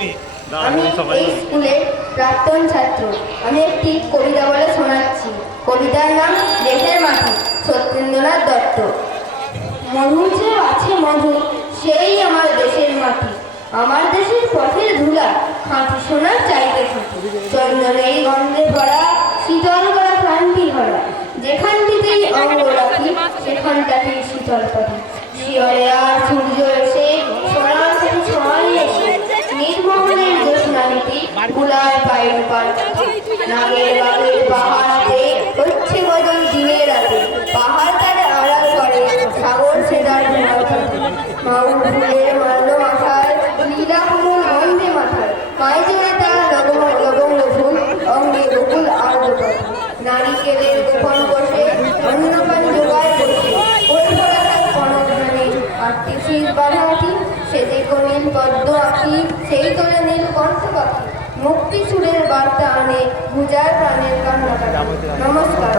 আমি এই স্কুলের প্রাক্তন ছাত্র। আমি একটি কবিতা বলে শোনাচ্ছি। কবিতার নাম দেশের মাটি, সত্যেন্দ্রনাথ দত্ত। মধু যে আছে মধু, সেই আমার দেশের মাটি। আমার দেশের পথের ধুলা, খাঁটি সোনার চাইতে খাঁটি। চন্দনের গন্ধে ভরা, শীতল করা ক্রান্তি ভরা। যেখানটিতেই অঙ্গ রাখি, সেখানটাতেই শীতল পাখি। শিয়রে আর সূর্য এসে সোনার সাথে ছোঁয়ায় এসে নির্মলের জ্যোৎস্নানীতি বুলায় পায়ের পার। নাগের বাগের পাহাড়ে হচ্ছে বদল দিনে রাতে। পাহাড় তারে আড়াল করে সাগর সেদার মাউর ফুলের মাল্য মাথায়, লীলা কুমুল গন্ধে মাথায়। পায়ে জোড়ে তার লবঙ্গ ফুল, অঙ্গে বকুল আর গোপাল। নারিকেলের গোপন বসে অন্নপান জোগায় বসে। ওই ভরা তার কনক ধানে আটটি শীত বাঁধাটি। সেজে নীল পদ্ম আঁকি, সেই তোলে নীল কণ্ঠ পাখি। মুক্তি সুরের বার্তা আনে, ভুজার প্রাণের কান্নাকাটি। নমস্কার।